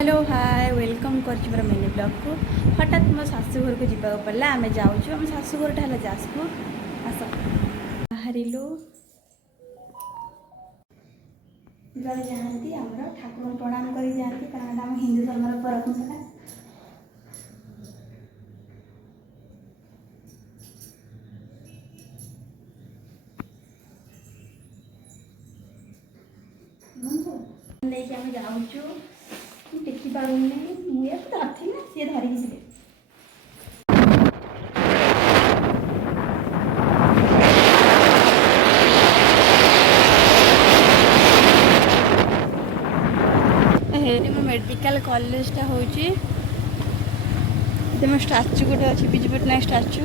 Hello hi welcome कर mini blog को हठात मो शाशुघर को जीवा पड़ा आम जाऊँ आम शाशुघर है जाजपुर आस बाहर जाती आमर ठाकुर प्रणाम कर जाती कारण आम हिंदू धर्म परंपरा नहीं आम जाऊँ देखी पारूनी मुझे तो धरती ना सी धरिकी मेडिकल कॉलेजटा हूँ स्टाच्यू गोटे अच्छी Biju Patnaik statue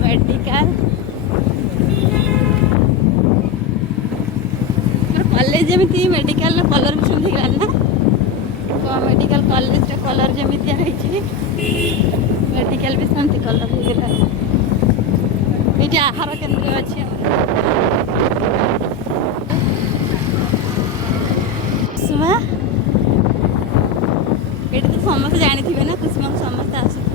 medical college जमी मेडिकल कलर भी सेमती ना मेडिकल कॉलेज कलर जमी है मेडिकल भी सेमती कलर होगा ये आहार केन्द्र अच्छी कुसुमा ये तो समस्त जानी ना कुसुमा को समस्त आसुवे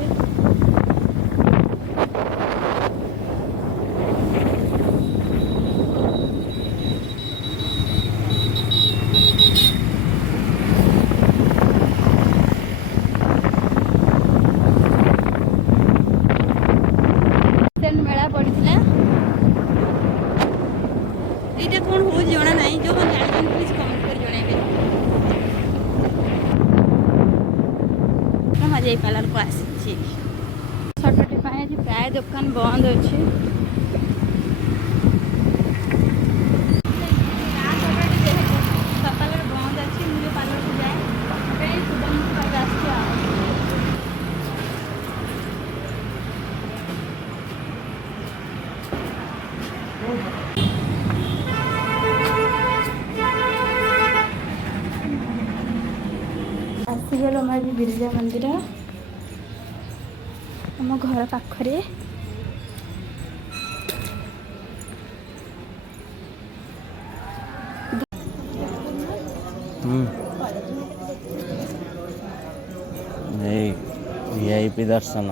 मेला पड़ा ये कौन हो जना ना जो जानते प्लीज कमेंट कर जन मजा पार्लर को आसी छटटे आज प्राय दुकान बंद अच्छे पार्लर बंद अच्छी मुझे पार्लर को जाए सुबह आस आसीगल आज बिरजा मंदिर आम घर पाखरे वीआईपी दर्शन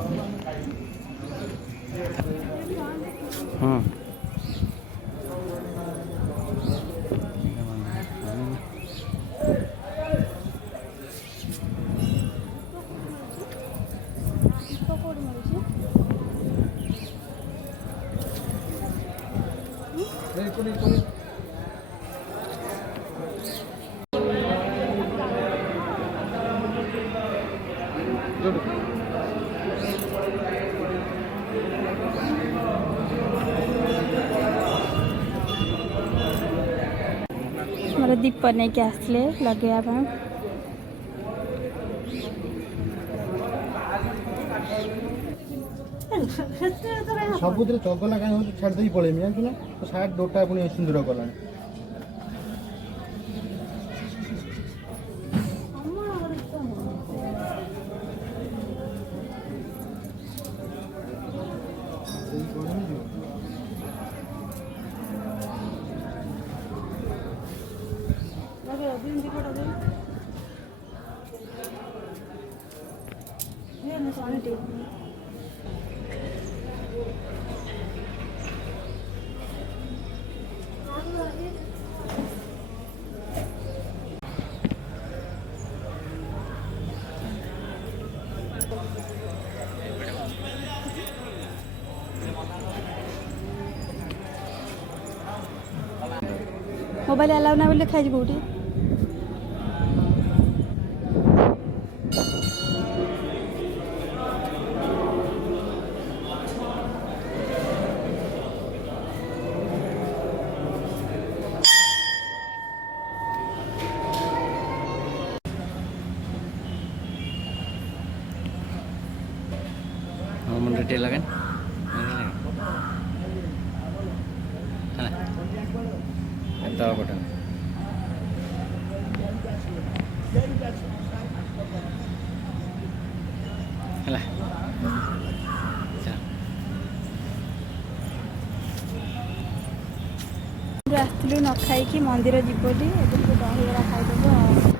मोर दीप नहीं के आसले लगे सबुद्र चगला कहीं छाड़ी पलैमी जानते ना तो सार्ट दोटा पुणी सिंदूर कला मोबाइल अलाउ ना बोले खाई कौटी ଟିକେ ଲଗାନି ହେଲା ଏତ ପଟେ ହେଲା ଆସିଥିଲୁ ନ ଖାଇକି ମନ୍ଦିର ଯିବୁ ବୋଲି ଏବେ ଟିକେ ଦହିବରା ଖାଇଦେବୁ ଆଉ।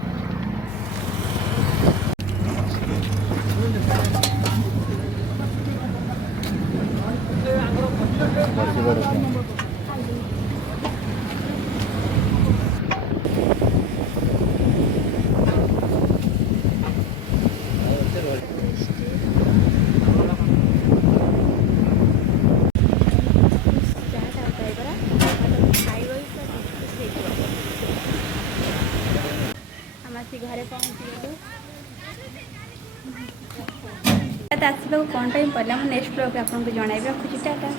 ଘରେ ପହଞ୍ଚିଗଲୁ। ଆସିବାକୁ କ'ଣ ଟାଇମ୍ ପଡ଼ିଲା ମୁଁ ନେକ୍ସଟ ବ୍ଲଗ୍ରେ ଆପଣଙ୍କୁ ଜଣାଇବି। ରଖୁଛି, ଟାଟା।